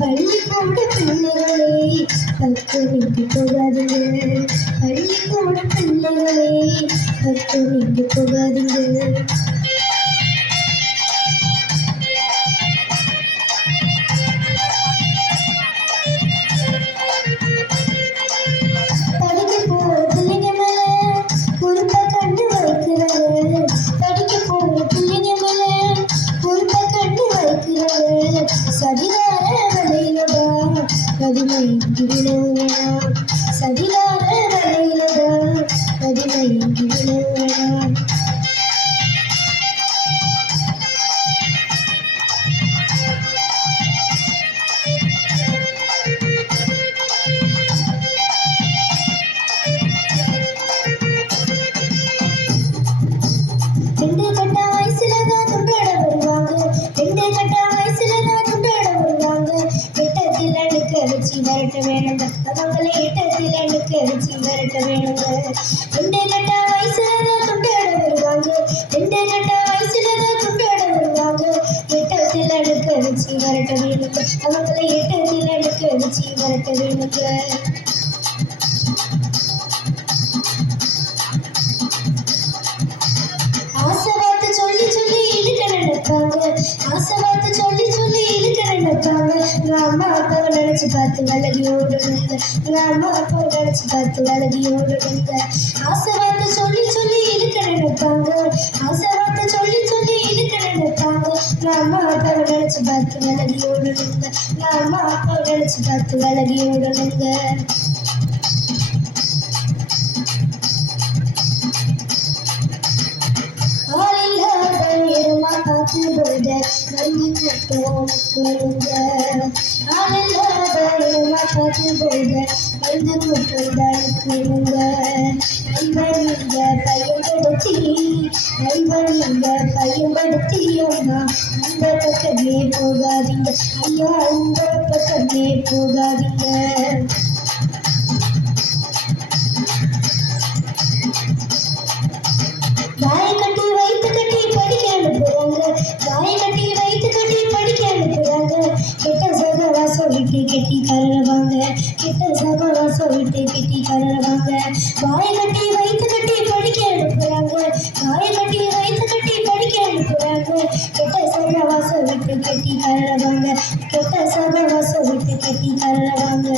பள்ளிக்கூட பிள்ளைகளே பத்து விட்டு போகாதுங்க. பள்ளிக்கூட பிள்ளைகளே பத்து விட்டு போகாதுங்க. சதிகார வலையிலதா பதினைந்து விழுவனா. சதிகார வலையிலதா பதினைந்து விழுவனா. ரெண்டு கட்ட வயசுலதான் துண்டாட வருவாங்க. ரெண்டு கட்ட வயசுலதான் துண்டாட வருவாங்க. எட்டத்தில் அடுக்க வச்சு விரட்ட வேணுங்க. அவங்களை எட்டத்தில் அடுக்க வச்சு விரட்ட வேணுங்க. ரெண்டு கட்ட வயசுலதான் துண்டாட வருவாங்க. ரெண்டு கட்ட வயசுலதான் துண்டாட வருவாங்க. எட்டத்தில் அடுக்க வச்சு விரட்ட வேணுங்க. அவங்களை எட்டத்தில் அடுக்க வச்சு விரட்ட வேணுங்க. ஆசை வார்த்தை சொல்லி சொல்லி இழுக்க நினைப்பாங்க. ஆசை வார்த்தை சொல்லி சொல்லி இழுக்க நினைப்பாங்க. அம்மா அப்பாவை நினைச்சு பார்த்து விலகி ஓடுங்க. அம்மா அப்பாவை நினைச்சு பார்த்து விலகி ஓடுங்க. ஆசை வார்த்தை சொல்லி சொல்லி இழுக்க நினைப்பாங்க. ஆசை வார்த்தை சொல்லி சொல்லி இழுக்க நினைப்பாங்க. அம்மா அப்பாவை நினைச்சு பார்த்து விலகி ஓடுங்க. அம்மா அப்பாவை நினைச்சு பார்த்து விலகி ஓடுங்க. பார்த்து போத வந்து கூட்டோங்க. ஆனல்லாத இடமா பார்த்து போத வந்து கூட்டோங்க. நண்பனிங்க பயன்படுத்தி நண்பனிங்க பயன்படுத்தி அம்மா அந்த பக்கமே போகாதீங்க. ஐயா அந்த பக்கமே போகாதீங்க. தாயை கட்டி வைத்து கட்டி படிக்க அனுப்புறாங்க. தாயை கட்டி வைத்து கட்டி படிக்க அனுப்புறாங்க. கெட்ட சகவாசம் விட்டு கெட்டி கரவாங்க. கெட்ட சகவாசம் விட்டு கெட்டி கரவாங்க. தாயை கட்டி வைத்து கட்டி படிக்க அனுப்புறாங்க. தாயை கட்டி வைத்து கட்டி படிக்க அனுப்புறாங்க. கெட்ட சகவாசம் விட்டு கெட்டி கரவாங்க. கெட்ட சகவாசம் விட்டு கெட்டி கரவாங்க.